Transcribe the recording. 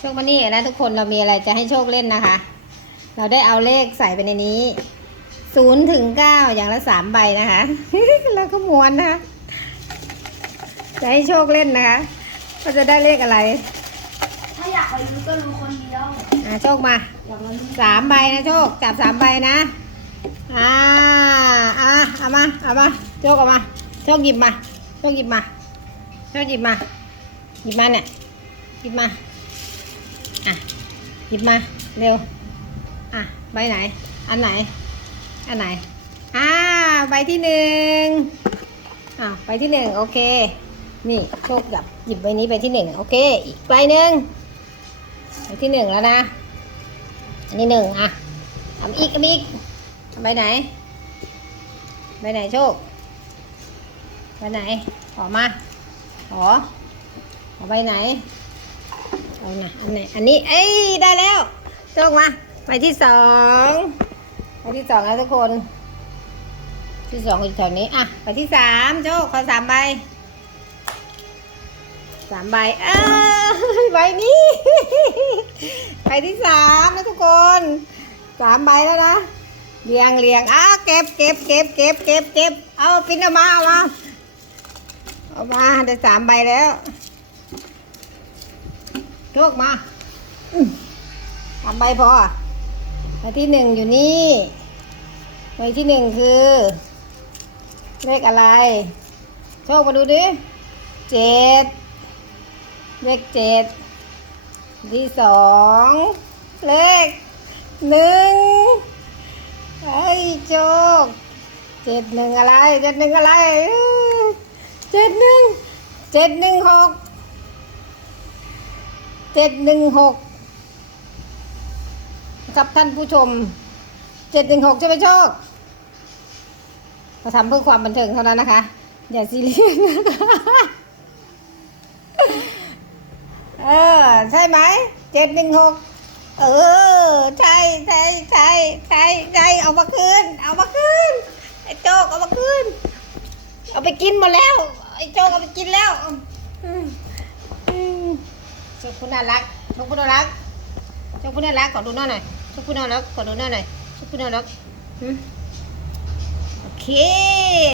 โชคมานี่นะทุกคนเรามีอะไรจะให้โชคเล่นนะคะ เราได้เอาเลขใส่ไปในนี้ศูนย์ถึงเก้าอย่างละสามใบนะคะ แล้วก็ม้วนนะคะจะให้โชคเล่นนะคะว่าจะได้เลขอะไร ถ้าอยากไปรู้ก็รู้คนเดียวอะโชคมาอย่างนั้นสามใบนะโชคจับสามใบนะอ่าอะเอามาเอามาโชคเอามาโชคหยิบมาโชคหยิบมาโชคหยิบมาหยิบมาเนี่ยหยิบมา อะหยิบมาเร็ว อะใบไหน อันไหน อันไหน อ่าใบที่หนึ่งอ่าใบที่หนึ่งโอเค นี่โชคหยับหยิบใบนี้ใบที่หนึ่งโอเค อีกใบหนึ่งใบที่หนึ่งแล้วนะ อันนี้หนึ่งอะทำอีกทำอีกทำใบไหนใบไหนโชคใบไหนขอมาขอขอใบไหน เอานะอันไหนอันนี้ เอ้ยได้แล้วโชคมาใบที่สองใบที่สองแล้วทุกคน ที่สองอยู่แถวนี้ อะใบที่สามโชคขอสามใบสามใบเอ้ยใบนี้ใบที่สามนะทุกคนสามใบแล้วนะเรียงเรียงอ้าวเก็บเก็บเก็บเก็บเก็บเก็บเอาปิ้นเอามาเอามาเอามาได้สามใบแล้ว โชคมาอื้อสามใบพอใบที่หนึ่งอยู่นี่ใบที่หนึ่งคือ เลขอะไร โชคมาดูดิเจ็ดเลขเจ็ดที่สองเลขหนึ่งไอ้ยโจกเจ็ดหนึ่งอะไรเจ็ดหนึ่งอะไรเจ็ดหนึ่งเจ็ดหนึ่งหก เจ็ดหนึ่งหกกับท่านผู้ชมเจ็ดหนึ่งหกใช่ไหมโชคเราทำเพื่อความบันเทิงเท่านั้นนะคะ อย่าซีเรียสนะคะเออ ใช่ไหมเจ็ดหนึ่งหกเออ ใช่ใช่ใช่ใช่ใช่เอามาคืนเอามาคืนไอ้โจกเอามาคืนเอาไปกินหมดแล้ว ไอ้โจกเอาไปกินแล้ว ชคคุณน่ารักชคคุณน่ารักชคคุณน่ารักขอดูหน้าหน่อยชคคุณน่ารักขอดูหน้าหน่อยชคคุณน่ารักโอเค